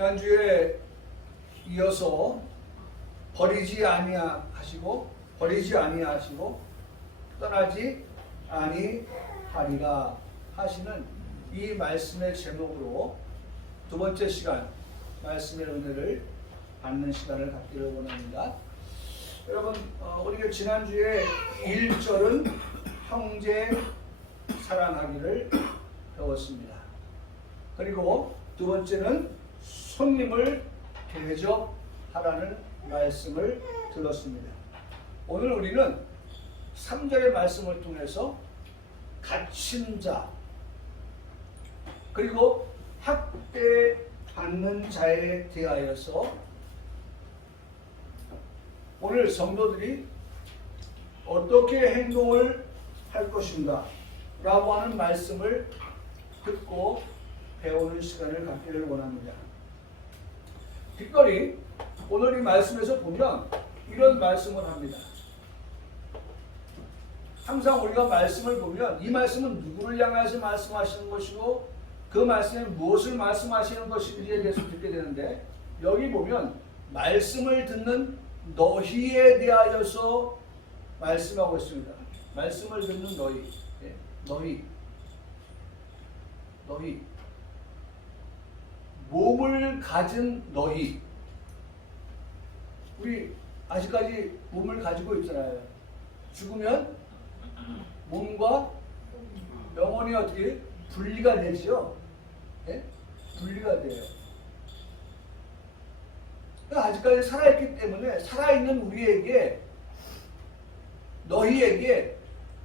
지난주에 이어서 버리지 아니하시고 떠나지 아니하리라 하시는 이 말씀의 제목으로 두 번째 시간 말씀의 은혜를 받는 시간을 갖기를 원합니다. 여러분, 우리가 지난주에 1절은 형제 사랑하기를 배웠습니다. 그리고 두 번째는 손님을 대접하라는 말씀을 들었습니다. 오늘 우리는 3절의 말씀을 통해서 갇힌 자 그리고 학대받는 자에 대하여서 오늘 성도들이 어떻게 행동을 할 것인가 라고 하는 말씀을 듣고 배우는 시간을 갖기를 원합니다. 특별히 오늘 이 말씀에서 보면 이런 말씀을 합니다. 항상 우리가 말씀을 보면 이 말씀은 누구를 향해서 말씀하시는 것이고 그 말씀에 무엇을 말씀하시는 것인지에 대해서 듣게 되는데, 여기 보면 말씀을 듣는 너희에 대하여서 말씀하고 있습니다. 말씀을 듣는 너희, 너희 몸을 가진 너희. 우리 아직까지 몸을 가지고 있잖아요. 죽으면 몸과 영혼이 어떻게 분리가 되죠? 네? 분리가 돼요. 아직까지 살아있기 때문에 살아있는 우리에게, 너희에게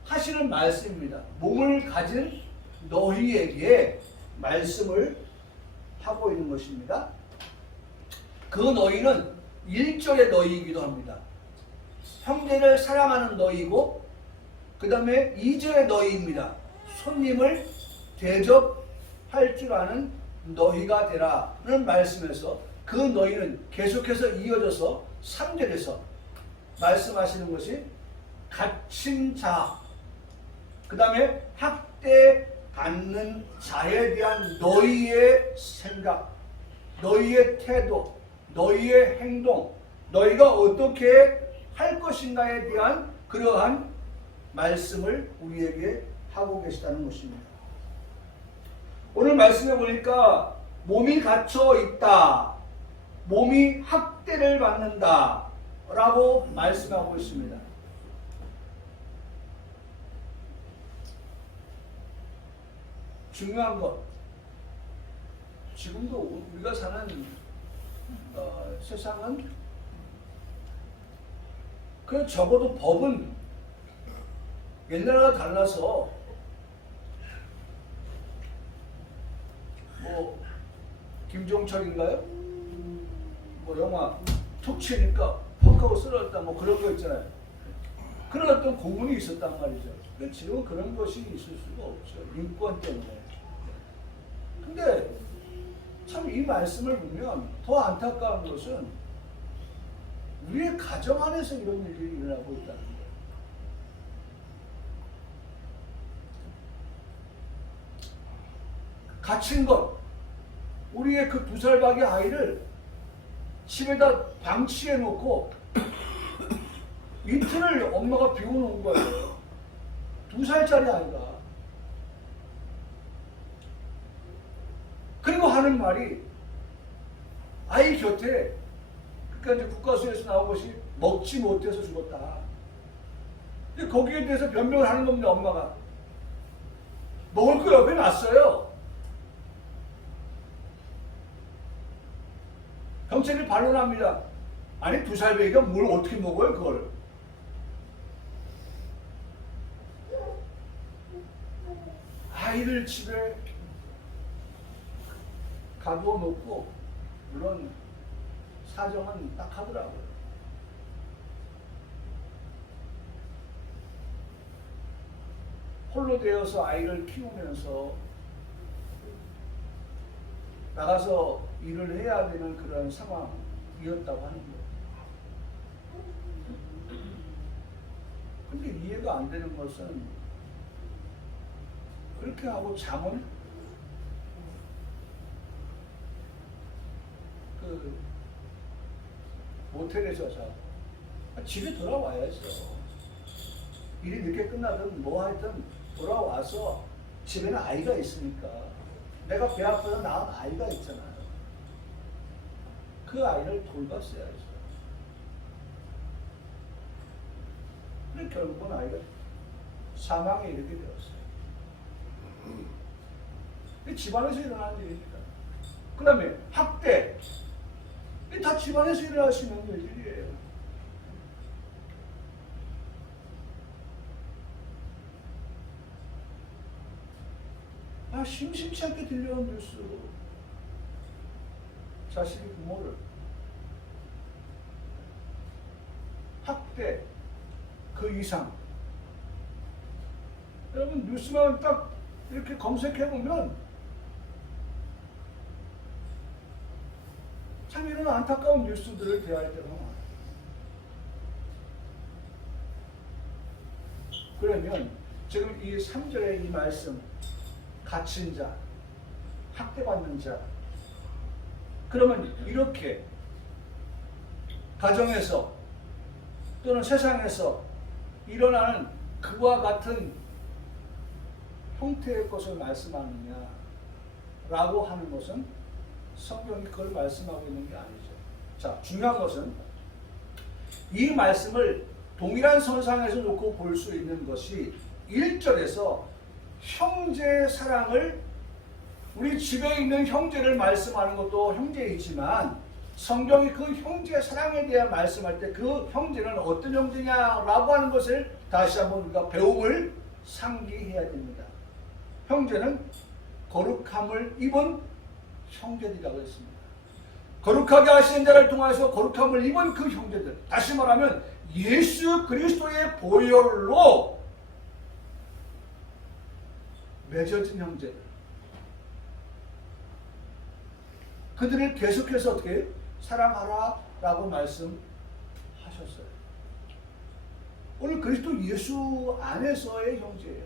하시는 말씀입니다. 몸을 가진 너희에게 말씀을 하고 있는 것입니다. 그 너희는 1절의 너희이기도 합니다. 형제를 사랑하는 너희이고, 그 다음에 2절의 너희입니다. 손님을 대접할 줄 아는 너희가 되라는 말씀에서 그 너희는 계속해서 이어져서 3절에서 말씀하시는 것이 갇힌 자, 그 다음에 학대받는 자에 대한 너희의 생각, 너희의 태도, 너희의 행동, 너희가 어떻게 할 것인가에 대한 그러한 말씀을 우리에게 하고 계시다는 것입니다. 오늘 말씀해 보니까 몸이 갇혀 있다, 몸이 학대를 받는다 라고 말씀하고 있습니다. 중요한 것, 지금도 우리가 사는 세상은 그 적어도 법은 옛날과 달라서 뭐 김종철인가요? 뭐 영화 툭 치니까 퍽 하고 쓰러졌다 뭐 그런 거 있잖아요. 그런 어떤 고문이 있었단 말이죠. 근데 지금 그런 것이 있을 수가 없죠. 인권 때문에. 근데 참 이 말씀을 보면 더 안타까운 것은 우리의 가정 안에서 이런 일이 일어나고 있다는 거예요. 갇힌 것, 우리의 그 2살 박이 아이를 집에다 방치해 놓고 이틀을 엄마가 비워놓은 거예요. 2살짜리 아이가. 그리고 하는 말이 아이 곁에, 그러니까 이제 국가수에서 나온 것이 먹지 못해서 죽었다. 근데 거기에 대해서 변명을 하는 겁니다. 엄마가 먹을 거 옆에 놨어요. 경찰이 반론합니다. 아니 2살 배기가 뭘 어떻게 먹어요 그걸. 아이를 집에 가두어 놓고, 물론 사정은 딱 하더라고요. 홀로 되어서 아이를 키우면서 나가서 일을 해야 되는 그런 상황이었다고 하는 거예요. 근데 이해가 안 되는 것은 그렇게 하고 잠을 그 모텔에서 자고 집에 돌아와야죠. 일이 늦게 끝나든 뭐 하여튼 돌아와서 집에는 아이가 있으니까 내가 배 아파서 낳은 아이가 있잖아요. 그 아이를 돌봤어야죠. 근데 결국은 아이가 사망에 이르게 되었어요. 집안에서 일어나는 일입니다. 그 다음에 학대. 이게 다 집안에서 일어나시는 일들이에요. 심심치 않게 들려온 뉴스. 자식이 부모를 학대, 그 이상. 여러분 뉴스만 딱 이렇게 검색해보면 참 이런 안타까운 뉴스들을 대할 때가 많아요. 그러면 지금 이 3절의 이 말씀, 갇힌 자, 학대받는 자, 그러면 이렇게 가정에서 또는 세상에서 일어나는 그와 같은 형태의 것을 말씀하느냐라고 하는 것은 성경이 그걸 말씀하고 있는 게 아니죠. 자, 중요한 것은 이 말씀을 동일한 선상에서 놓고 볼 수 있는 것이 1절에서 형제의 사랑을, 우리 집에 있는 형제를 말씀하는 것도 형제이지만 성경이 그 형제의 사랑에 대해 말씀할 때 그 형제는 어떤 형제냐라고 하는 것을 다시 한번 우리가 배움을 상기해야 됩니다. 형제는 거룩함을 입은 형제들이라고 했습니다. 거룩하게 하시는 자를 통해서 거룩함을 입은 그 형제들, 다시 말하면 예수 그리스도의 보혈로 맺어진 형제들, 그들을 계속해서 어떻게 사랑하라 라고 말씀하셨어요. 오늘 그리스도 예수 안에서의 형제예요.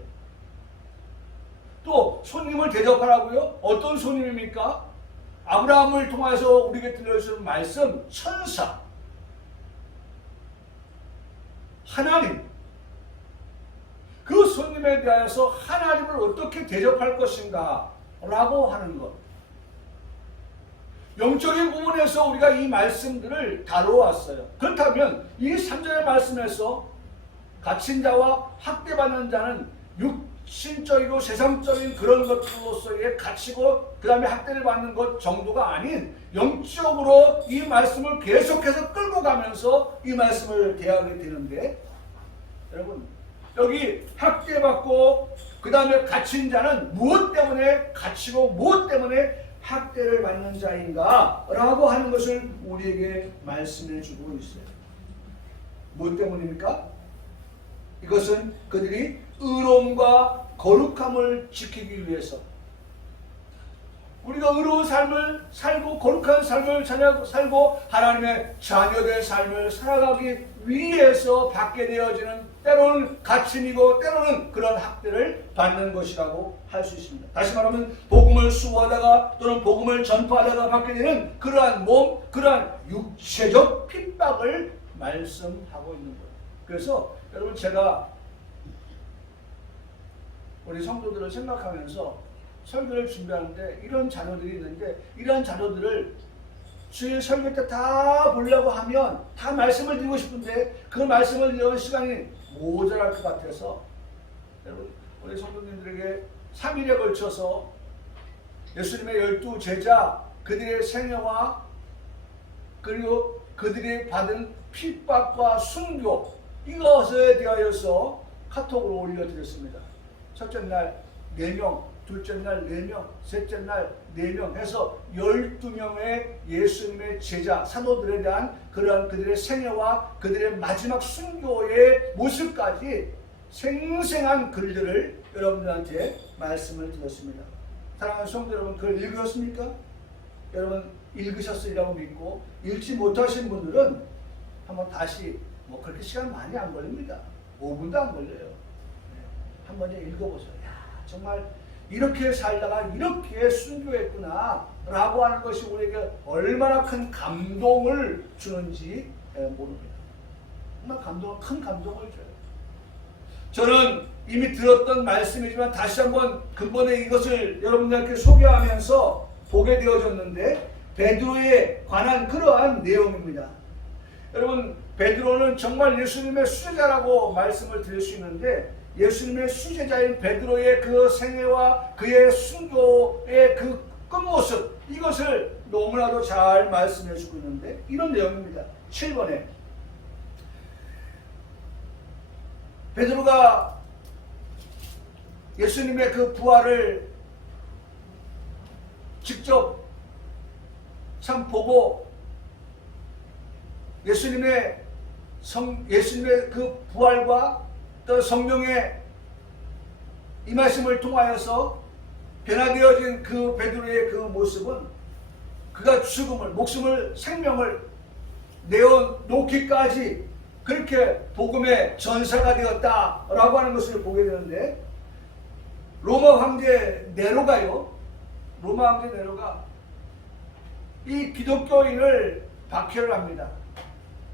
또 손님을 대접하라고요? 어떤 손님입니까? 아브라함을 통해서 우리에게 들려주신 말씀, 천사, 하나님, 그 손님에 대해서 하나님을 어떻게 대접할 것인가 라고 하는 것. 영적인 부분에서 우리가 이 말씀들을 다뤄왔어요. 그렇다면 이 3절의 말씀에서 갇힌 자와 학대받는 자는 육신적이고 세상적인 그런 것으로서의 갇히고 그 다음에 학대를 받는 것 정도가 아닌 영적으로 이 말씀을 계속해서 끌고 가면서 이 말씀을 대하게 되는데, 여러분 여기 학대받고 그 다음에 갇힌 자는 무엇 때문에 갇히고 무엇 때문에 학대를 받는 자인가 라고 하는 것을 우리에게 말씀해 주고 있어요. 무엇 때문입니까? 이것은 그들이 의로움과 거룩함을 지키기 위해서, 우리가 의로운 삶을 살고 거룩한 삶을 살고 하나님의 자녀된 삶을 살아가기 위해서 받게 되어지는 때로는 갇힘이고 때로는 그런 학대를 받는 것이라고 할 수 있습니다. 다시 말하면 복음을 수호하다가 또는 복음을 전파하다가 받게 되는 그러한 몸, 그러한 육체적 핍박을 말씀하고 있는 거예요. 그래서 여러분 제가 우리 성도들을 생각하면서 설교를 준비하는데 이런 자료들이 있는데, 이런 자료들을 주일 설교 때 다 보려고 하면 다 말씀을 드리고 싶은데 그 말씀을 드리는 시간이 모자랄 것 같아서 여러분 우리 성도님들에게 3일에 걸쳐서 예수님의 12제자 그들의 생애와 그리고 그들이 받은 핍박과 순교, 이것에 대하여서 카톡으로 올려드렸습니다. 첫째 날 4명, 둘째 날 4명, 셋째 날 4명 해서 12명의 예수님의 제자, 사도들에 대한 그러한 그들의 생애와 그들의 마지막 순교의 모습까지 생생한 글들을 여러분들한테 말씀을 드렸습니다. 사랑하는 성도 여러분, 그걸 읽으셨습니까? 여러분 읽으셨으리라고 믿고, 읽지 못하신 분들은 한번 다시, 뭐 그렇게 시간 많이 안 걸립니다. 5분도 안 걸려요. 한번 읽어보세요. 야, 정말 이렇게 살다가 이렇게 순교했구나 라고 하는 것이 우리에게 얼마나 큰 감동을 주는지 모릅니다. 정말 큰 감동을 줘요. 저는 이미 들었던 말씀이지만 다시 한번 근본에 이것을 여러분들께 소개하면서 보게 되어졌는데, 베드로에 관한 그러한 내용입니다. 여러분, 베드로는 정말 예수님의 수제자라고 말씀을 드릴 수 있는데, 예수님의 수제자인 베드로의 그 생애와 그의 순교의 그 끝모습, 이것을 너무나도 잘 말씀해 주고 있는데, 이런 내용입니다. 7번에 베드로가 예수님의 그 부활을 직접 참 보고 예수님의 그 부활과 또 성령의 임하심을 통하여서 변화되어진 그 베드로의 그 모습은 그가 죽음을, 목숨을, 생명을 내어놓기까지 그렇게 복음의 전사가 되었다라고 하는 것을 보게 되는데, 로마 황제 네로가 이 기독교인을 박해를 합니다.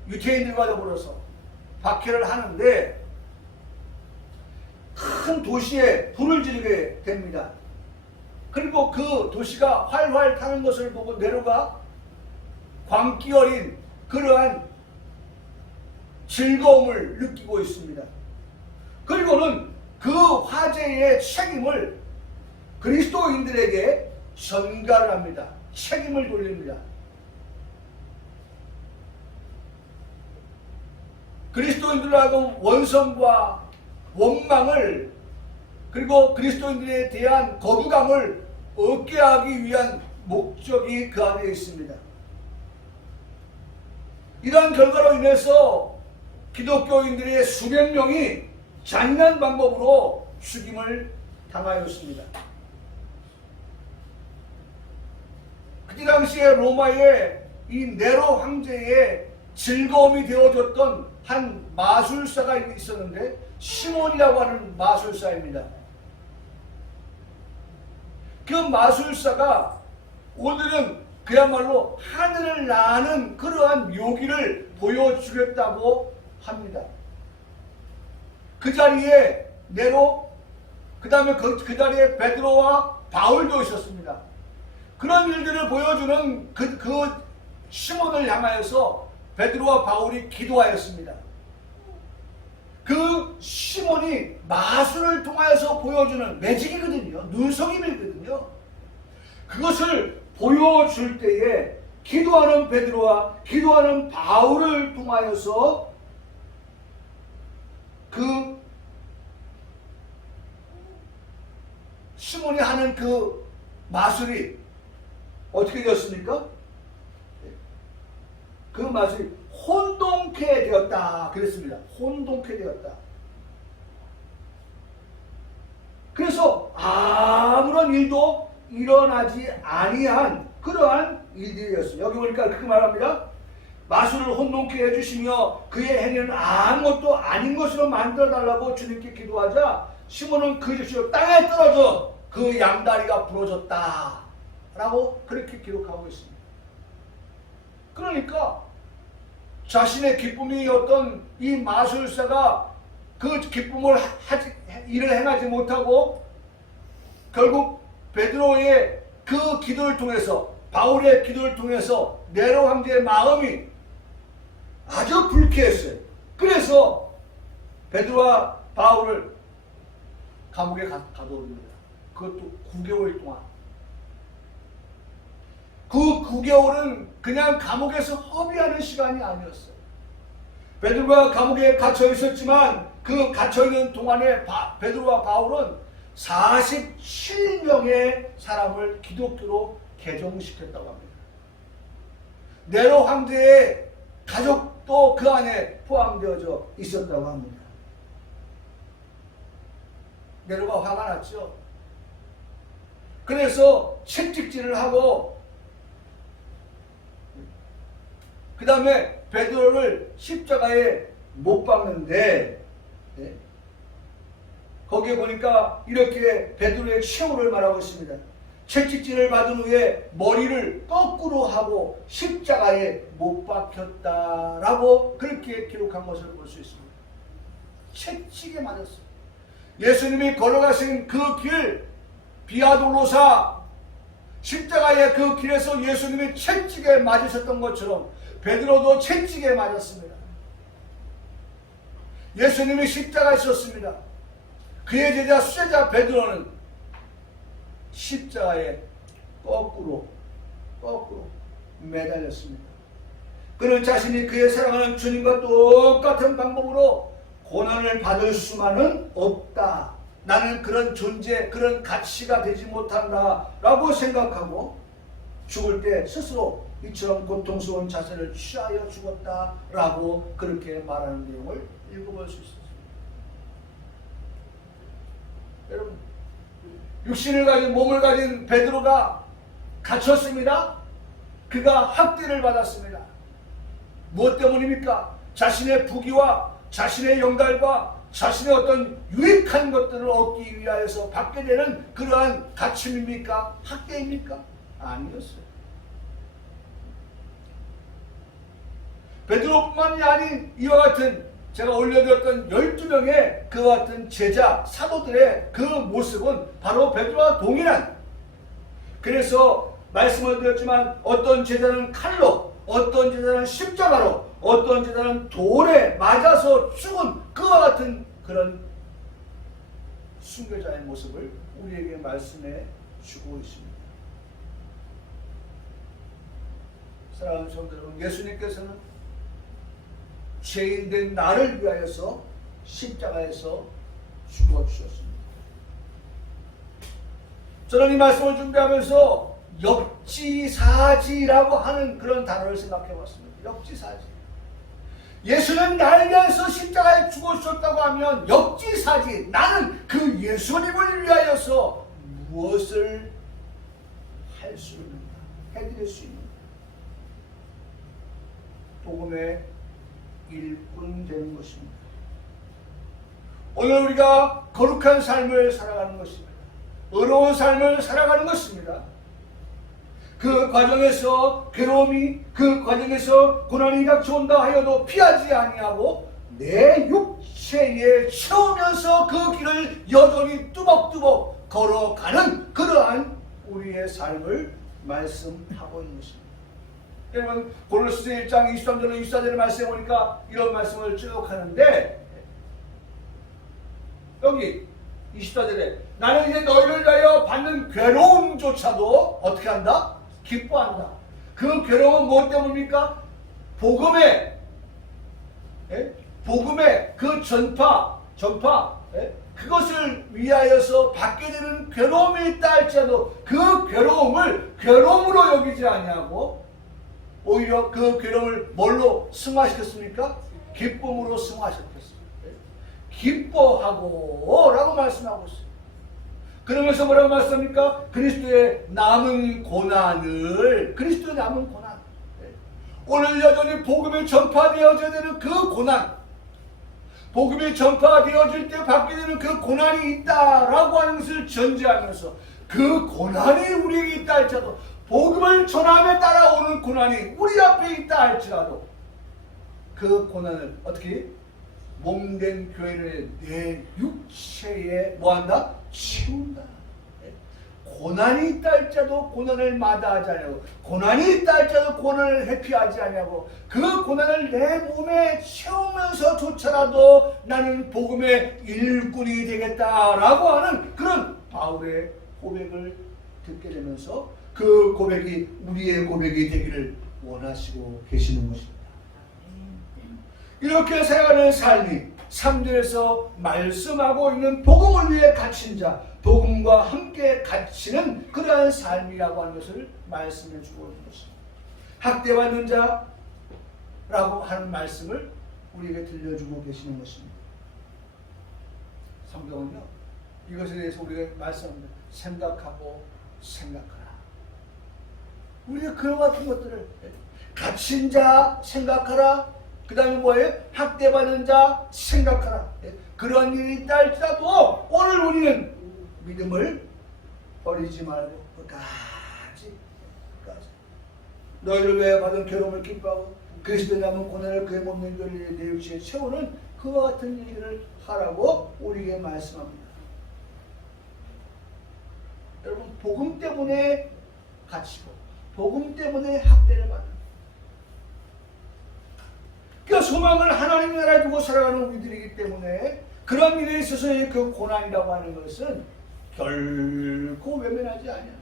유태인들과 더불어서 박해를 하는데 큰 도시에 불을 지르게 됩니다. 그리고 그 도시가 활활 타는 것을 보고 네로가 광기 어린 그러한 즐거움을 느끼고 있습니다. 그리고는 그 화재의 책임을 그리스도인들에게 전가를 합니다. 책임을 돌립니다. 그리스도인들로 하여금 원성과 원망을, 그리고 그리스도인들에 대한 거부감을 얻게 하기 위한 목적이 그 안에 있습니다. 이러한 결과로 인해서 기독교인들의 수백 명이 잔인한 방법으로 죽임을 당하였습니다. 그때 당시에 로마의 이 네로 황제의 즐거움이 되어줬던 한 마술사가 있었는데, 시몬이라고 하는 마술사입니다. 그 마술사가 오늘은 그야말로 하늘을 나는 그러한 묘기를 보여주겠다고 합니다. 그 자리에 네로, 그 다음에 그 자리에 베드로와 바울도 있었습니다. 그런 일들을 보여주는 그 시몬을 향하여서 베드로와 바울이 기도하였습니다. 그 시몬이 마술을 통하여서 보여주는 매직이거든요. 눈속임이거든요. 그것을 보여줄 때에 기도하는 베드로와 기도하는 바울을 통하여서 그 시몬이 하는 그 마술이 어떻게 되었습니까? 그 마술이 혼동케 되었다 그랬습니다. 혼동케 되었다. 그래서 아무런 일도 일어나지 아니한 그러한 일들이었어요. 여기 보니까 그렇게 말합니다. 마술을 혼동케 해주시며 그의 행위는 아무것도 아닌 것으로 만들어달라고 주님께 기도하자 시몬은 그 즉시로 땅에 떨어져 그 양다리가 부러졌다 라고 그렇게 기록하고 있습니다. 그러니까 자신의 기쁨이었던 이 마술사가 그 기쁨을 일을 행하지 못하고 결국 베드로의 그 기도를 통해서, 바울의 기도를 통해서 네로 황제의 마음이 아주 불쾌했어요. 그래서 베드로와 바울을 감옥에 가둬둡니다. 그것도 9개월 동안. 그 9개월은 그냥 감옥에서 허비하는 시간이 아니었어요. 베드로가 감옥에 갇혀 있었지만 그 갇혀 있는 동안에 베드로와 바울은 47명의 사람을 기독교로 개종시켰다고 합니다. 네로 황제의 가족도 그 안에 포함되어져 있었다고 합니다. 네로가 화가 났죠. 그래서 채찍질을 하고 그 다음에 베드로를 십자가에 못 박는데 거기에 보니까 이렇게 베드로의 최후를 말하고 있습니다. 채찍질을 받은 후에 머리를 거꾸로 하고 십자가에 못 박혔다라고 그렇게 기록한 것을 볼 수 있습니다. 채찍에 맞았어요. 예수님이 걸어가신 그 길, 비아돌로사 십자가의 그 길에서 예수님이 채찍에 맞으셨던 것처럼 베드로도 채찍에 맞았습니다. 예수님이 십자가에 섰습니다. 그의 제자 수제자 베드로는 십자가에 거꾸로 매달렸습니다. 그는 자신이 그의 사랑하는 주님과 똑같은 방법으로 고난을 받을 수만은 없다. 나는 그런 존재, 그런 가치가 되지 못한다 라고 생각하고 죽을 때 스스로 이처럼 고통스러운 자세를 취하여 죽었다 라고 그렇게 말하는 내용을 읽어볼 수 있습니다. 여러분, 육신을 가진 몸을 가진 베드로가 갇혔습니다. 그가 학대를 받았습니다. 무엇 때문입니까? 자신의 부귀와 자신의 영달과 자신의 어떤 유익한 것들을 얻기 위하여서 받게 되는 그러한 갇힘입니까? 학대입니까? 아니었어요. 베드로뿐만이 아닌 이와 같은 제가 올려드렸던 12명의 그와 같은 제자, 사도들의 그 모습은 바로 베드로와 동일한, 그래서 말씀을 드렸지만 어떤 제자는 칼로, 어떤 제자는 십자가로, 어떤 제자는 돌에 맞아서 죽은 그와 같은 그런 순교자의 모습을 우리에게 말씀해 주고 있습니다. 사랑하는 성도 여러분, 예수님께서는 죄인된 나를 위하여서 십자가에서 죽어주셨습니다. 저는 이 말씀을 준비하면서 역지사지라고 하는 그런 단어를 생각해 봤습니다. 역지사지. 예수는 나를 위해서 십자가에 죽어주셨다고 하면 역지사지, 나는 그 예수님을 위하여서 무엇을 할 수 있는가, 해드릴 수 있는가. 복음의 일꾼 되는 것입니다. 오늘 우리가 거룩한 삶을 살아가는 것입니다. 의로운 삶을 살아가는 것입니다. 그 과정에서 괴로움이, 그 과정에서 고난이 닥쳐온다 하여도 피하지 아니하고 내 육체에 채우면서 그 길을 여전히 뚜벅뚜벅 걸어가는 그러한 우리의 삶을 말씀하고 있는 것입니다. 여러분, 고린도서 1장 23절로 24절의 말씀에 보니까 이런 말씀을 쭉 하는데, 여기 24절에 나는 이제 너희를 위하여 받는 괴로움조차도 어떻게 한다? 기뻐한다. 그 괴로움은 무엇 때문입니까? 복음의 그 전파, 그것을 위하여서 받게 되는 괴로움이 있다 할지라도 그 괴로움을 괴로움으로 여기지 아니하고 오히려 그 괴로움을 뭘로 승화시켰습니까? 기쁨으로 승화시켰습니다. 기뻐하고 라고 말씀하고 있어요. 그러면서 뭐라고 말씀합니까? 그리스도의 남은 고난. 오늘 여전히 복음이 전파되어져야 되는 그 고난, 복음이 전파되어질 때 받게 되는 그 고난이 있다라고 하는 것을 전제하면서 그 고난이 우리에게 있다 할지라도, 복음을 전함에 따라오는 고난이 우리 앞에 있다 할지라도 그 고난을 어떻게? 몸된 교회를 내 육체에 뭐한다? 채운다. 고난이 있다 할지라도 고난을 마다하지 아니하고, 고난이 있다 할지라도 고난을 회피하지 아니하고, 그 고난을 내 몸에 채우면서조차라도 나는 복음의 일꾼이 되겠다라고 하는 그런 바울의 고백을 듣게 되면서 그 고백이 우리의 고백이 되기를 원하시고 계시는 것입니다. 이렇게 살아가는 삶이 3절에서 말씀하고 있는 복음을 위해 갇힌 자, 복음과 함께 갇히는 그러한 삶이라고 하는 것을 말씀해 주고 있는 것입니다. 학대받는 자라고 하는 말씀을 우리에게 들려주고 계시는 것입니다. 성경은요, 이것에 대해서 우리가 말씀합니다. 생각하고 생각하라. 우리가 그와 같은 것들을 갇힌 자 생각하라, 그 다음에 뭐예요? 학대받는 자 생각하라. 그런 일이 있다 할지라도 오늘 우리는 믿음을 버리지 말고 끝까지 너희를 위해 받은 괴로움을 기뻐하고 그리스도의 남은 고난을 그의 몸된 교리의 내 육체에 채우는 그와 같은 일을 하라고 우리에게 말씀합니다. 여러분, 복음 때문에 갇히고 복음 때문에 학대를 받는, 그러니까 소망을 하나님 나라에 두고 살아가는 우리들이기 때문에 그런 일에 있어서의 그 고난이라고 하는 것은 결코 외면하지 않아요.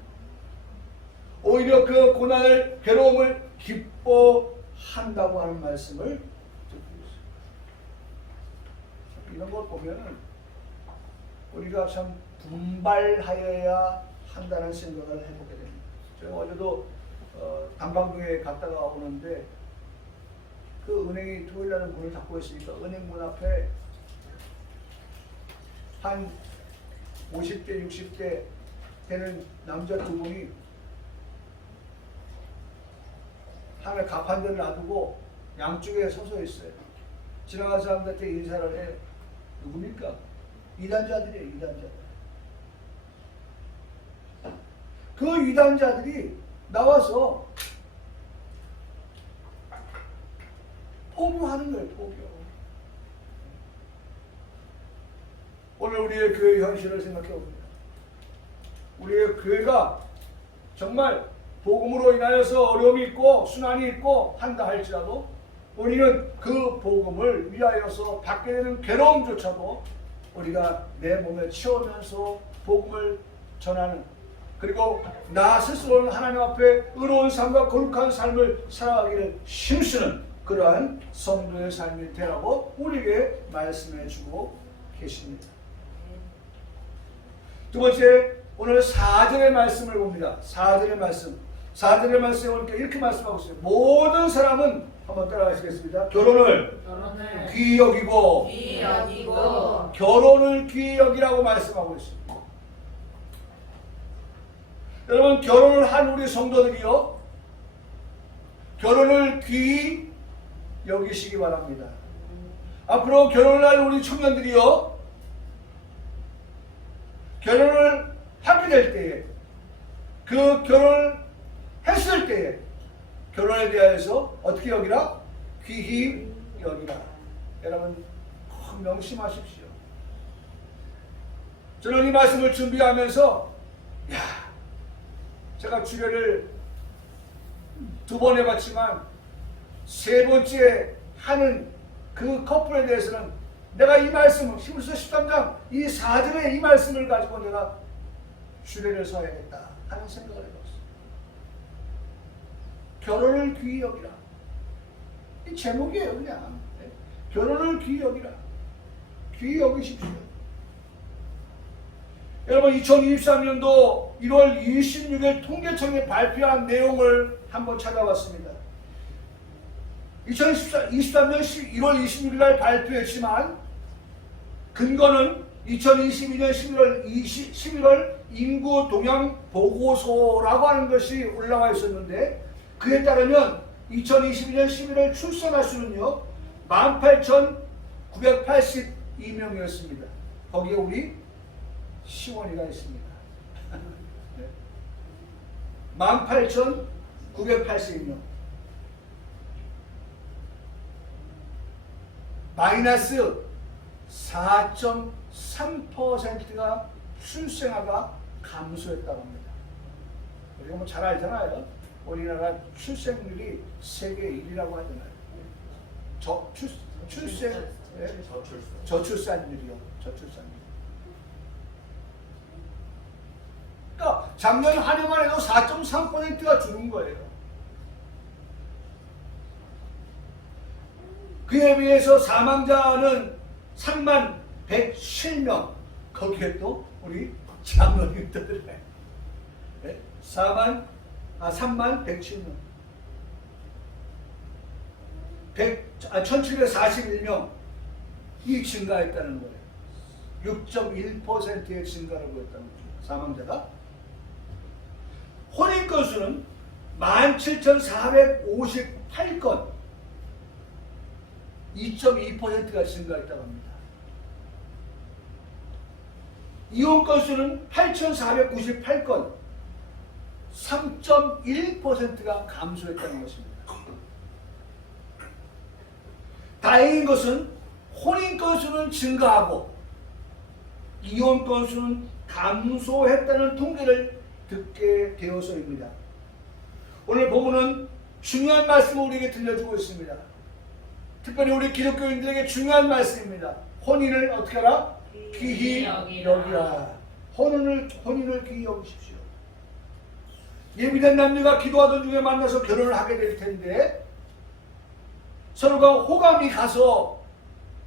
오히려 그 고난을, 괴로움을 기뻐한다고 하는 말씀을 듣고 있어요. 이런 걸 보면은 우리가 참 분발하여야 한다는 생각을 해보게 됩니다. 제가 어제도 단방동에 갔다가 오는데 그 은행이 토요일날은 문을 닫고 있으니까 은행 문 앞에 한 50대 60대 되는 남자 두 분이 하나 가판대를 놔두고 양쪽에 서서 있어요. 지나간 사람들한테 인사를 해. 누굽니까? 이단자들이에요. 이단자들. 그 이단자들이 나와서 포교하는 거예요. 포교. 오늘 우리의 교회 현실을 생각해 봅니다. 우리의 교회가 정말 복음으로 인하여서 어려움이 있고 순환이 있고 한다 할지라도 우리는 그 복음을 위하여서 받게 되는 괴로움조차도 우리가 내 몸에 채우면서 복음을 전하는, 그리고 나 스스로는 하나님 앞에 의로운 삶과 거룩한 삶을 살아가기를 힘쓰는 그러한 성도의 삶이 되라고 우리에게 말씀해 주고 계십니다. 두 번째, 오늘 4절의 말씀을 봅니다. 4절의 말씀. 4절의 말씀에 오니까 이렇게 말씀하고 있어요. 모든 사람은, 한번 따라가시겠습니다. 결혼을 귀히 여기고 결혼을 귀히 여기라고 말씀하고 있습니다. 여러분, 결혼을 한 우리 성도들이요, 결혼을 귀히 여기시기 바랍니다. 앞으로 결혼을 할 우리 청년들이요, 결혼을 하게 될 때에, 그 결혼을 했을 때에 결혼에 대해서 어떻게 여기라? 귀히 여기라. 여러분, 꼭 명심하십시오. 저는 이 말씀을 준비하면서 제가 주례를 2번 해봤지만 3번째 하는 그 커플에 대해서는 내가 이 말씀, 히브리서 13장 이 4절의 이 말씀을 가지고 내가 주례를 서야겠다 하는 생각을 해봤어요. 결혼을 귀히 여기라. 이 제목이에요, 그냥. 결혼을 귀히 여기라. 귀히 여기십시오. 여러분, 2023년도 1월 26일 통계청이 발표한 내용을 한번 찾아봤습니다. 2023년 1월 26일 날 발표했지만 근거는 2022년 11월 인구 동향 보고서라고 하는 것이 올라와 있었는데, 그에 따르면 2022년 11월 출산할 수는요 18,982명이었습니다. 거기에 우리 시원이가 있습니다. 18,982명. 마이너스 4.3%가 출생아가 감소했다고 합니다. 우리가 뭐 잘 알잖아요. 우리나라 출생률이 세계 1위라고 하잖아요. 저출산율이요. 저출산율. 그러니까 작년 한 해만 해도 4.3%가 줄은 거예요. 그에 비해서 사망자는 31,107명. 거기에 또 우리 장로님들 31,107명. 1,741명이 증가했다는 거예요. 6.1%의 증가를 보였다는 거죠. 사망자가. 혼인 건수는 17,458건. 2.2%가 증가했다고 합니다. 이혼 건수는 8,498건, 3.1%가 감소했다는 것입니다. 다행인 것은 혼인 건수는 증가하고 이혼 건수는 감소했다는 통계를 듣게 되어서입니다. 오늘 본문은 중요한 말씀을 우리에게 들려주고 있습니다. 특별히 우리 기독교인들에게 중요한 말씀입니다. 혼인을 어떻게 하라? 귀히 여기라. 혼인을 귀히 여기십시오. 예비된 남녀가 기도하던 중에 만나서 결혼을 하게 될 텐데 서로가 호감이 가서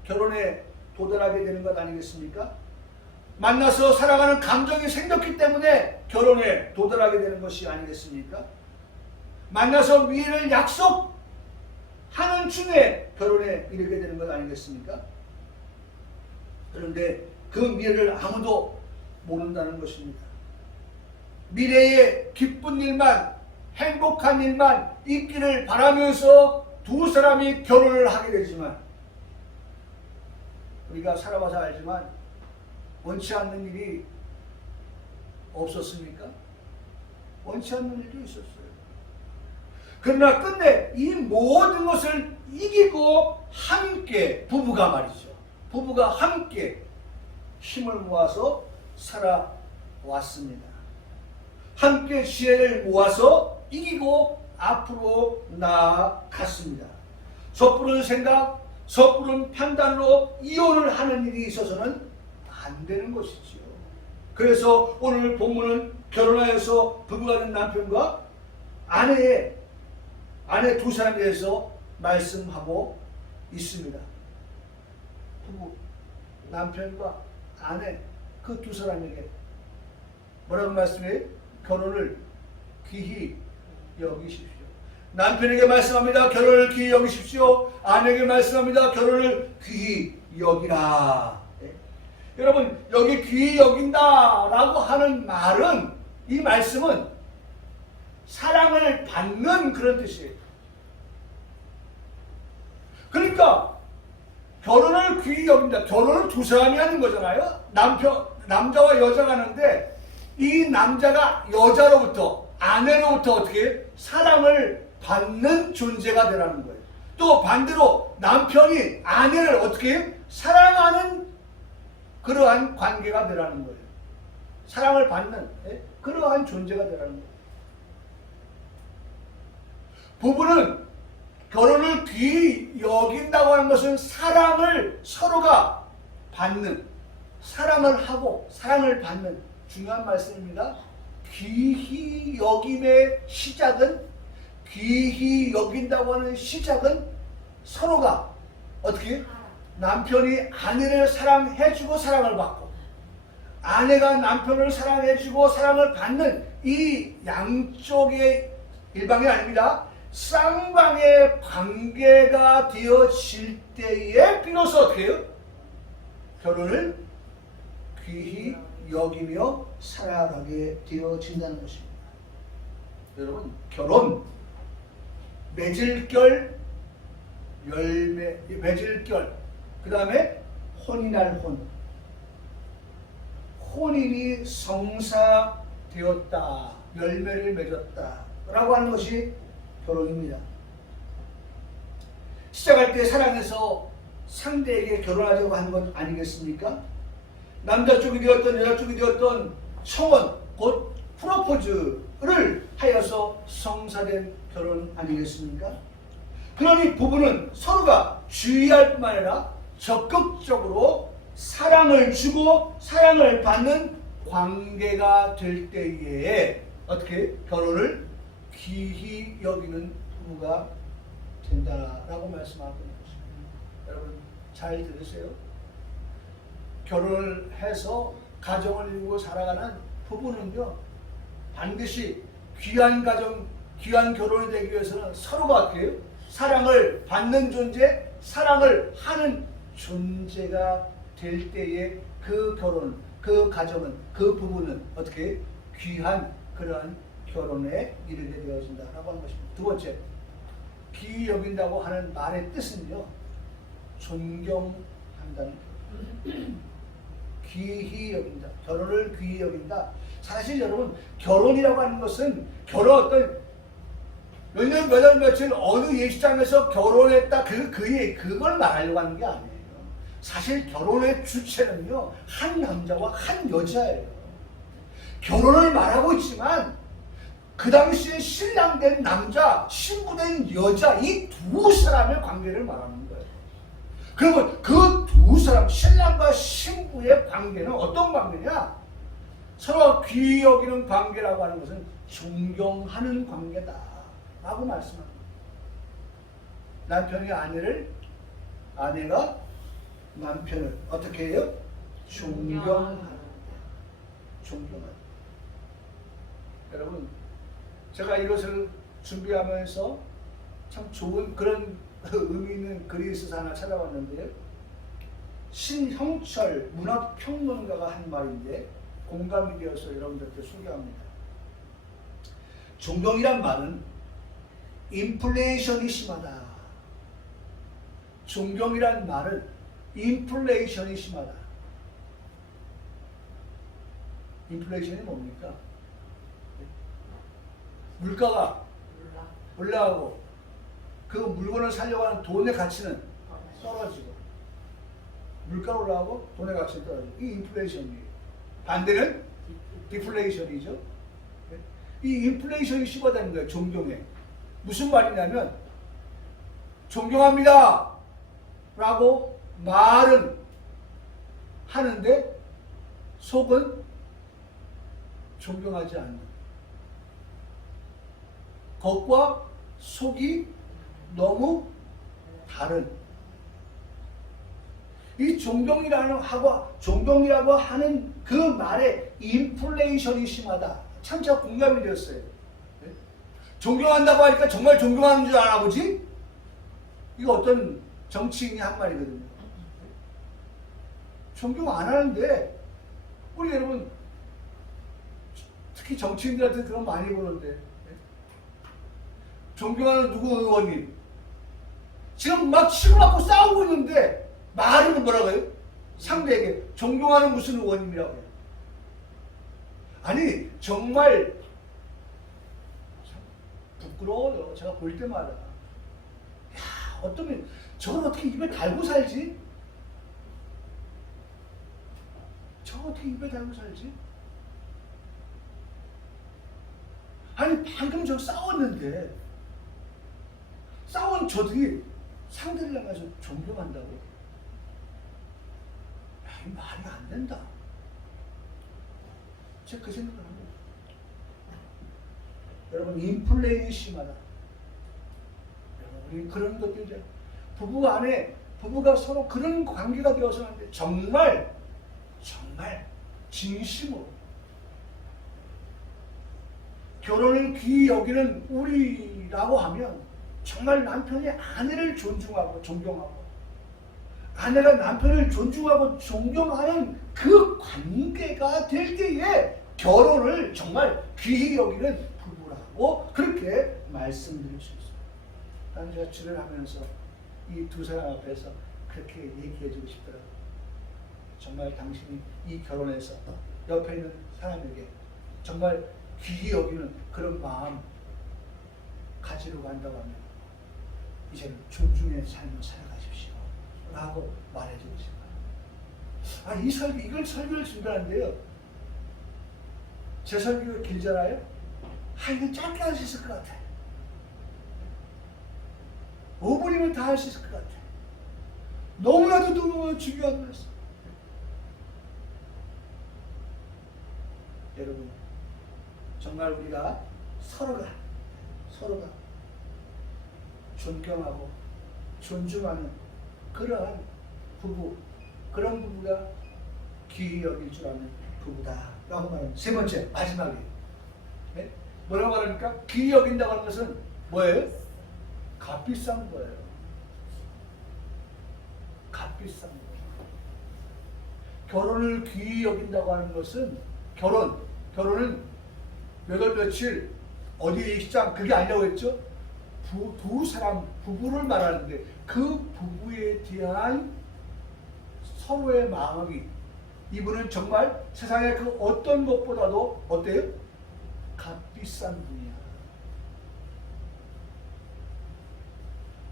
결혼에 도달하게 되는 것 아니겠습니까? 만나서 사랑하는 감정이 생겼기 때문에 결혼에 도달하게 되는 것이 아니겠습니까? 만나서 미래를 약속하는 중에 결혼에 이르게 되는 것 아니겠습니까? 그런데 그 미래를 아무도 모른다는 것입니다. 미래에 기쁜 일만, 행복한 일만 있기를 바라면서 두 사람이 결혼을 하게 되지만 우리가 살아봐서 알지만 원치 않는 일이 없었습니까? 원치 않는 일도 있었어요. 그러나 끝내 이 모든 것을 이기고 함께 부부가 말이죠. 부부가 함께 힘을 모아서 살아왔습니다. 함께 지혜를 모아서 이기고 앞으로 나아갔습니다. 섣부른 생각, 섣부른 판단으로 이혼을 하는 일이 있어서는 안 되는 것이지요. 그래서 오늘 본문은 결혼하여서 부부가 된 남편과 아내 두 사람에 대해서 말씀하고 있습니다. 부부, 남편과 아내 그 두 사람에게 뭐라고 말씀해요? 결혼을 귀히 여기십시오. 남편에게 말씀합니다. 결혼을 귀히 여기십시오. 아내에게 말씀합니다. 결혼을 귀히 여기라. 네. 여러분 여기 귀히 여긴다라고 하는 말은 이 말씀은 사랑을 받는 그런 뜻이에요. 그러니까 결혼을 귀히 여긴다. 결혼을 두 사람이 하는 거잖아요. 남자와 여자가 하는데 이 남자가 여자로부터 아내로부터 어떻게 사랑을 받는 존재가 되라는 거예요. 또 반대로 남편이 아내를 어떻게 사랑하는 그러한 관계가 되라는 거예요. 사랑을 받는 그러한 존재가 되라는 거예요. 부부는 결혼을 귀히 여긴다고 하는 것은 사랑을 서로가 받는, 사랑을 하고 사랑을 받는 중요한 말씀입니다. 귀히 여김의 시작은, 귀히 여긴다고 하는 시작은 서로가 어떻게 남편이 아내를 사랑해주고 사랑을 받고 아내가 남편을 사랑해주고 사랑을 받는 이 양쪽의 일방이 아닙니다. 쌍방의 관계가 되어질 때에 비로소 어떻게 해요? 결혼을 귀히 여기며 살아가게 되어진다는 것입니다. 여러분 결혼 맺을결 열매 맺을결 그 다음에 혼인할 혼 혼인이 성사되었다 열매를 맺었다 라고 하는 것이 결혼입니다. 시작할 때 사랑해서 상대에게 결혼하자고 하는 것 아니겠습니까? 남자 쪽이 되었던 여자 쪽이 되었던 청혼 곧 프로포즈를 하여서 성사된 결혼 아니겠습니까? 그러니 부부는 서로가 주의할 뿐만 아니라 적극적으로 사랑을 주고 사랑을 받는 관계가 될 때에 어떻게 결혼을 귀히 여기는 부부가 된다라고 말씀하고 있는 것입니다. 여러분 잘 들으세요. 결혼을 해서 가정을 이루고 살아가는 부부는요 반드시 귀한 가정, 귀한 결혼이 되기 위해서는 서로가 어떻게 사랑을 받는 존재, 사랑을 하는 존재가 될 때에 그 결혼, 그 가정은, 그 부부는 어떻게 귀한 그러한 결혼에 이르게 되어진다라고 하는 것입니다. 두 번째, 귀히 여긴다고 하는 말의 뜻은요 존경한다는 거예요. 귀히 여긴다. 결혼을 귀히 여긴다. 사실 여러분 결혼이라고 하는 것은 결혼 어떤 몇 년 몇 월 며칠 어느 예식장에서 결혼했다 그걸 말하려고 하는 게 아니에요. 사실 결혼의 주체는요 한 남자와 한 여자예요. 결혼을 말하고 있지만 그 당시에 신랑된 남자, 신부된 여자 이 두 사람의 관계를 말하는 거예요. 그러면 그 두 사람 신랑과 신부의 관계는 어떤 관계냐? 서로 귀히 여기는 관계라고 하는 것은 존경하는 관계다 라고 말씀합니다. 남편이 아내를, 아내가 남편을 어떻게 해요? 존경하는. 여러분 제가 이것을 준비하면서 참 좋은 그런 의미 있는 글이 있어서 하나 찾아봤는데요. 신형철 문학평론가가 한 말인데 공감이 되어서 여러분들께 소개합니다. 존경이란 말은 인플레이션이 심하다. 존경이란 말은 인플레이션이 심하다. 인플레이션이 뭡니까? 물가가 올라가고 그 물건을 사려고 하는 돈의 가치는 떨어지고, 물가가 올라가고 돈의 가치는 떨어지고, 이 인플레이션이에요. 반대는 디플레이션이죠. 이 인플레이션이 심하다는 거예요. 존경에. 무슨 말이냐면 존경합니다 라고 말은 하는데 속은 존경하지 않는, 겉과 속이 너무 다른, 이 존경이라고 하는 그 말에 인플레이션이 심하다. 참 제가 공감이 되었어요. 네? 존경한다고 하니까 정말 존경하는 줄 알아 보지? 이거 어떤 정치인이 한 말이거든요. 존경 안 하는데 우리 여러분 특히 정치인들한테 그런 거 많이 보는데 존경하는 누구 의원님 지금 막 치고받고 싸우고 있는데 말은 뭐라고 해요? 상대에게 존경하는 무슨 의원님이라고 해요. 아니 정말 부끄러워요. 제가 볼 때마다 야, 어쩌면 저건 어떻게 입에 달고 살지? 저건 어떻게 입에 달고 살지? 아니 방금 저 싸웠는데 싸운 저들이 상대를 나가서 존경한다고? 야, 이 말이 안 된다. 제가 그 생각을 합니다. 여러분 인플레이션이 심하다. 우리 그런 것들이죠. 부부가 서로 그런 관계가 되어서 하는데 정말 진심으로 결혼을 귀히 여기는 우리라고 하면 정말 남편이 아내를 존중하고 존경하고 아내가 남편을 존중하고 존경하는 그 관계가 될 때에 결혼을 정말 귀히 여기는 부부라고 그렇게 말씀드릴 수 있어요. 난 제가 주를 하면서 이 두 사람 앞에서 그렇게 얘기해주고 싶더라고요. 정말 당신이 이 결혼에서 옆에 있는 사람에게 정말 귀히 여기는 그런 마음 가지려고 한다고 하면 이제는 존중의 삶을 살아가십시오 라고 말해주고 싶어요. 이걸 설교를 준비하는데요. 제 설교가 길잖아요. 이건 짧게 할 수 있을 것 같아요. 5분이면 다 할 수 있을 것 같아요. 너무나도 중요한 말씀. 여러분 정말 우리가 서로가 존경하고 존중하는 그러한 부부, 그런 부부가 귀히 여길 줄 아는 부부다 라고 말합니다. 세 번째, 마지막에 네? 뭐라고 말합니까? 귀히 여긴다고 하는 것은 뭐예요? 값비싼 거예요. 값비싼 거예요. 결혼을 귀히 여긴다고 하는 것은 결혼은 몇 월 며칠 어디 예식장 그게 아니라고 했죠? 두 사람 부부를 말하는데 그 부부에 대한 서로의 마음이 이분은 정말 세상의 그 어떤 것보다도 어때요? 값비싼 분이야.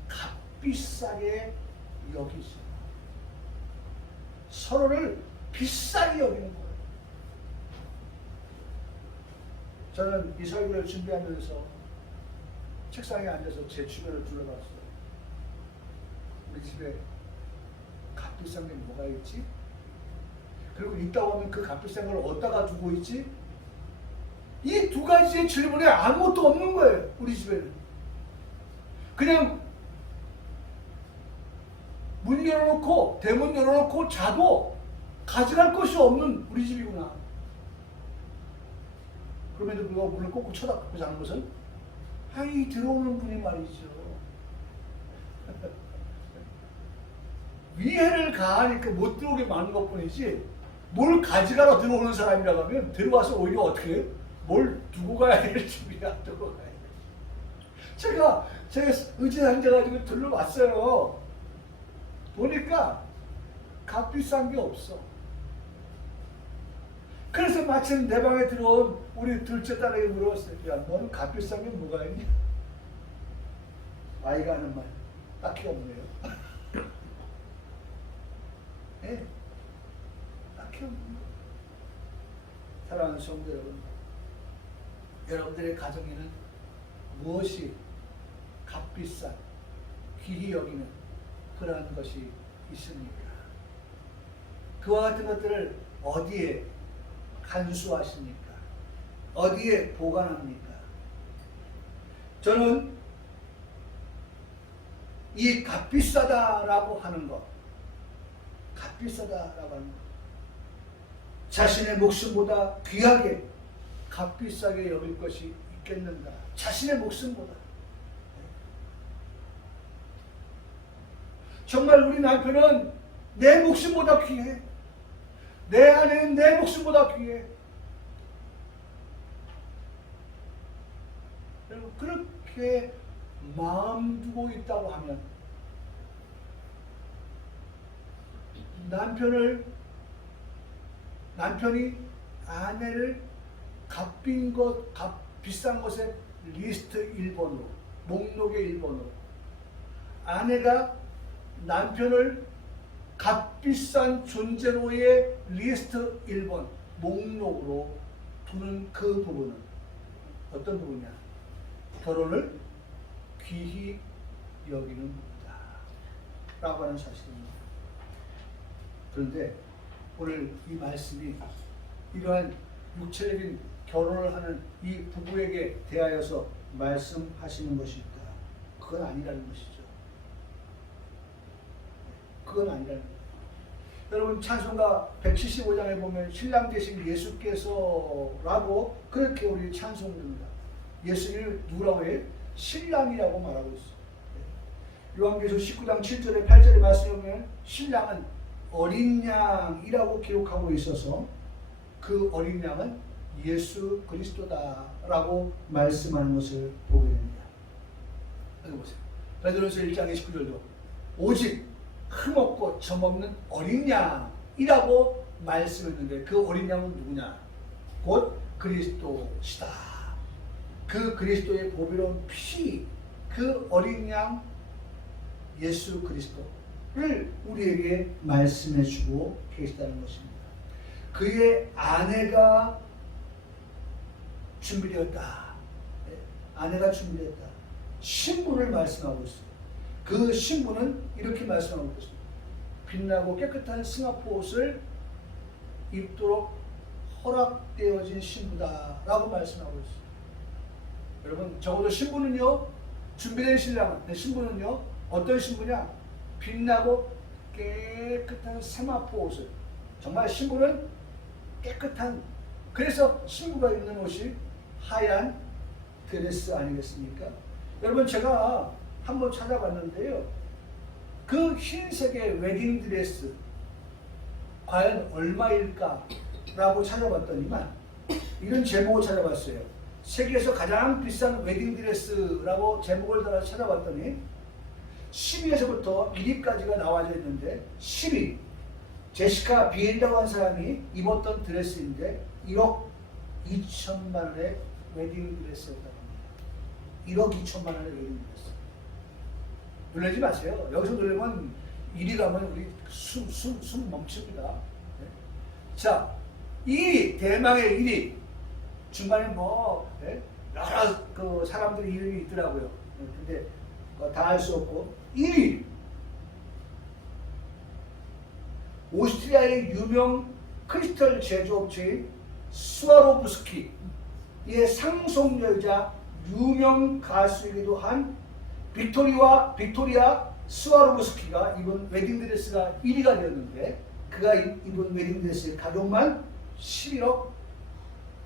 값비싸게 여기죠. 서로를 비싸게 여기는 거예요. 저는 이 설교를 준비하면서 책상에 앉아서 제 주변을 둘러봤어요. 우리 집에 값비싼 게 뭐가 있지? 그리고 있다고 하면 그 값비싼 걸 어디다가 두고 있지? 이 두 가지의 질문에 아무것도 없는 거예요. 우리 집에는. 그냥 문 열어놓고 대문 열어놓고 자도 가져갈 것이 없는 우리 집이구나. 그럼에도 불구하고 문을 꼭꼭 쳐닫고 자는 것은 아이 들어오는 분이 말이죠. 위해를 가하니까 못 들어오게 막는 것뿐이지 뭘 가져가러 들어오는 사람이라고 하면 들어와서 오히려 어떻게 해요? 뭘 두고 가야 될 준비야. 두고 가야 돼. 제가 의지에 앉아가지고 둘러봤어요. 보니까 값비싼 게 없어. 그래서 마침 내 방에 들어온 우리 둘째 딸에게 물어봤어요. 야, 너는 값비싼 게 뭐가 있니? 아이가 하는 말 딱히 없네요. 네, 딱히 없네요. 사랑하는 성도 여러분, 여러분들의 가정에는 무엇이 값비싼 귀히 여기는 그러한 것이 있습니까? 그와 같은 것들을 어디에 간수하십니까? 어디에 보관합니까? 저는 이 값비싸다라고 하는 것, 값비싸다라고 하는 것, 자신의 목숨보다 귀하게 값비싸게 여길 것이 있겠는가? 자신의 목숨보다. 정말 우리 남편은 내 목숨보다 귀해. 내 아내는 내 목숨보다 귀해. 여러분, 그렇게 마음 두고 있다고 하면 남편이 아내를 값비싼 것의 리스트 1번으로, 목록의 1번으로, 아내가 남편을 값비싼 존재로의 리스트 1번, 목록으로 두는 그 부분은 어떤 부분이야? 결혼을 귀히 여기는 부분이다 라고 하는 사실입니다. 그런데 오늘 이 말씀이 이러한 육체적인 결혼을 하는 이 부부에게 대하여서 말씀하시는 것일까? 그건 아니라는 것이죠. 그건 아니라는 거예요. 여러분 찬송가 175장에 보면 신랑 되신 예수께서라고 그렇게 우리 찬송합니다. 예수를 누구라고 해? 신랑이라고 말하고 있어요. 요한계시록 19장 7절에 8절에 말씀해 보면 신랑은 어린 양이라고 기록하고 있어서 그 어린 양은 예수 그리스도다라고 말씀하는 것을 보게 됩니다. 여기 보세요. 베드로전서 1장 29절도 오직 흠없고 점없는 어린 양이라고 말씀했는데 그 어린 양은 누구냐? 곧 그리스도시다. 그 그리스도의 보배로운 피, 그 어린 양 예수 그리스도를 우리에게 말씀해주고 계시다는 것입니다. 그의 아내가 준비되었다. 아내가 준비되었다. 신부를 말씀하고 있어요. 그 신부는 이렇게 말씀하고 있습니다. 빛나고 깨끗한 승합 옷을 입도록 허락되어진 신부다라고 말씀하고 있어요. 여러분 적어도 신부는요, 준비된 신부는요 어떤 신부냐? 빛나고 깨끗한 세마포 옷을, 정말 신부는 깨끗한, 그래서 신부가 입는 옷이 하얀 드레스 아니겠습니까? 여러분 제가 한번 찾아봤는데요, 그 흰색의 웨딩 드레스 과연 얼마일까 라고 찾아봤더니만 이런 제목을 찾아봤어요. 세계에서 가장 비싼 웨딩드레스라고 제목을 달아 찾아봤더니 10위에서부터 1위까지가 나와져 있는데 10위 제시카 비엔다고 한 사람이 입었던 드레스인데 1억 2천만 원의 웨딩드레스였다고 합니다. 1억 2천만 원의 웨딩드레스. 놀라지 마세요. 여기서 놀라면 1위 가면 우리 숨 멈춥니다. 네? 자, 2위 대망의 1위 중간에 뭐 네? 여러 그 사람들의 이름이 있더라고요. 근데 다 알 수 없고 1위 오스트리아의 유명 크리스탈 제조업체인 스와로브스키의 상속녀이자 유명 가수이기도 한 빅토리아 스와로브스키가 입은 웨딩드레스가 1위가 되었는데 그가 입은 웨딩드레스의 가격만 11억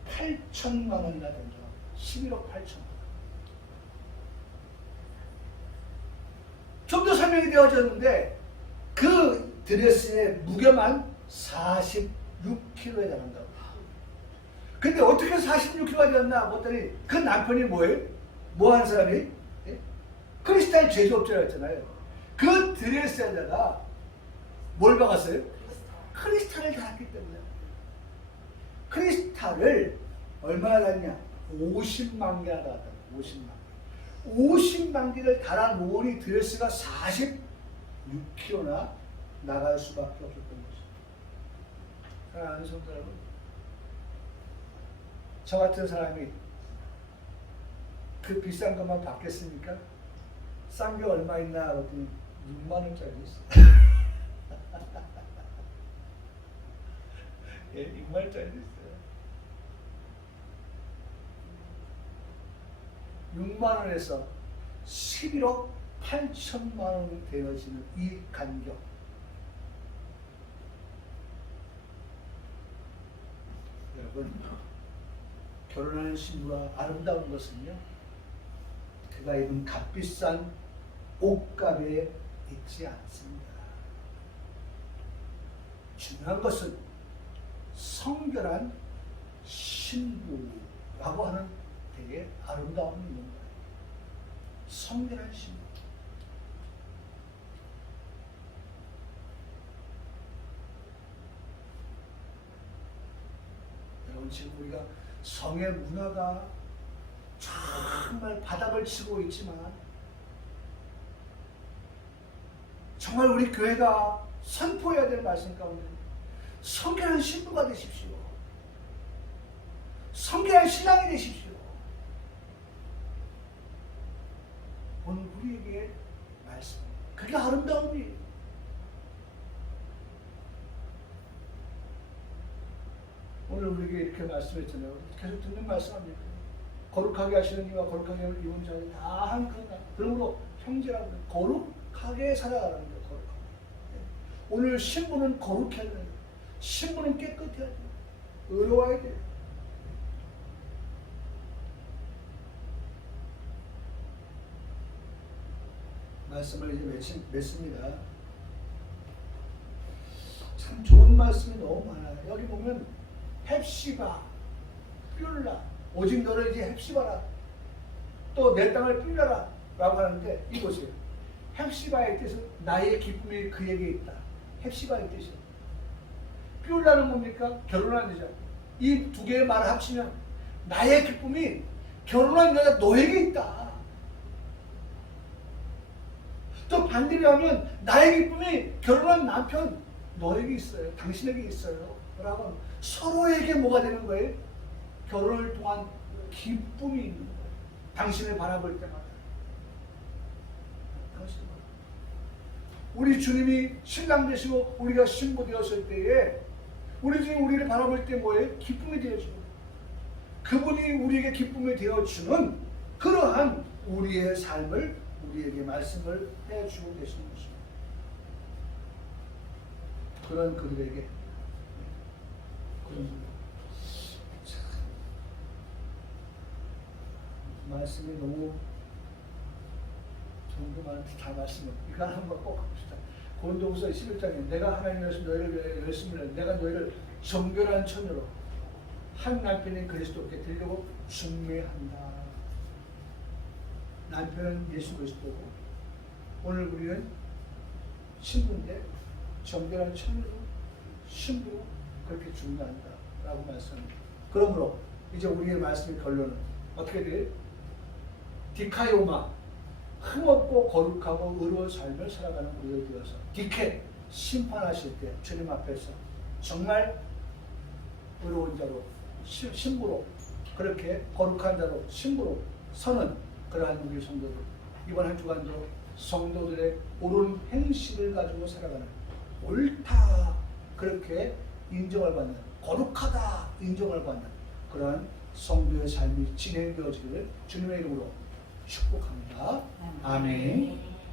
8천만 원이나 된다. 11억 8천만 원. 좀 더 설명이 되어졌는데 그 드레스의 무게만 46kg에 달한다고. 근데 어떻게 46kg가 되었나 봤더니 그 남편이 뭐예요? 뭐 하는 사람이? 예? 크리스탈 제조업자였잖아요. 그 드레스에다가 뭘 박았어요? 크리스탈을 달았기 때문에. 크리스탈을 얼마나 달냐? 50만 개나 달았다. 50만 개를 달아놓으니 드레스가 46kg나 나갈 수밖에 없었던 것이죠. 사랑하는 성도 여러분, 저 같은 사람이 그 비싼 것만 받겠습니까? 싼 게 얼마 있나 그랬더니 6만 원짜리 있어요. 예, 6만 원짜리 있어요. 6만 원에서 11억 8천만 원이 되어지는 이 간격. 여러분, 결혼하는 신부가 아름다운 것은요, 그가 입은 값비싼 옷값에 있지 않습니다. 중요한 것은 성결한 신부라고 하는 되게 아름다움이 있는 거예요. 성결한 신부. 여러분, 지금 우리가 성의 문화가 정말 바닥을 치고 있지만 정말 우리 교회가 선포해야 될 말씀 가운데 성결한 신부가 되십시오. 성결한 신랑이 되십시오. 오늘 우리에게 말씀. 그게 아름다움이에요. 오늘 우리에게 이렇게 말씀했잖아요. 계속 듣는 말씀 아닙니까? 거룩하게 하시는 이와 거룩하게 입은 자들 다 한 그런. 그러므로 형제라고 거룩하게 살아가라는 거예요. 거룩하게. 오늘 신부는 거룩해야 돼요. 신부는 깨끗해야 돼요. 의로워야 돼요. 말씀을 이제 맺습니다. 참 좋은 말씀이 너무 많아요. 여기 보면 헵시바, 뷸라, 오직 너를 이제 헵시바라, 또 내 땅을 뷸라라 라고 하는데 이보세요. 헵시바의 뜻은 나의 기쁨이 그에게 있다. 헵시바의 뜻이에요. 뷸라는 뭡니까? 결혼한 여자. 이 두 개의 말을 합치면 나의 기쁨이 결혼한 여자 너에게 있다. 또 반대로 하면 나의 기쁨이 결혼한 남편 너에게 있어요. 당신에게 있어요. 라고 서로에게 뭐가 되는 거예요? 결혼을 통한 기쁨이 있는 거예요. 당신을 바라볼 때마다. 우리 주님이 신랑 되시고 우리가 신부 되었을 때에 우리 주님 우리를 바라볼 때 뭐예요? 기쁨이 되어주는 거예요. 그분이 우리에게 기쁨이 되어주는 그러한 우리의 삶을 우리에게 말씀을 해주고 계시는 것입니다. 그런 그들에게 말씀이 너무 정도만 다 말씀을 이거 한번 꼭 합시다. 고린도후서 11장에 내가 하나님의 너희를 위하여 열심을 내가 너희를 정결한 처녀로 한 남편인 그리스도께 드리려고 중매한다. 남편은 예수 그리스도고 오늘 우리는 신부인데 정결한 천으로 신부로 그렇게 중매한다 라고 말씀합니다. 그러므로 이제 우리의 말씀의 결론은 어떻게 돼? 디카요마, 흠없고 거룩하고 의로운 삶을 살아가는 우리가 되어서 디케, 심판하실 때 주님 앞에서 정말 의로운 자로 신부로 그렇게 거룩한 자로 신부로 서는 그러한 우리 성도들, 이번 한 주간도 성도들의 옳은 행실을 가지고 살아가는, 옳다 그렇게 인정을 받는, 거룩하다 인정을 받는 그러한 성도의 삶이 진행되어지기를 주님의 이름으로 축복합니다. 아멘.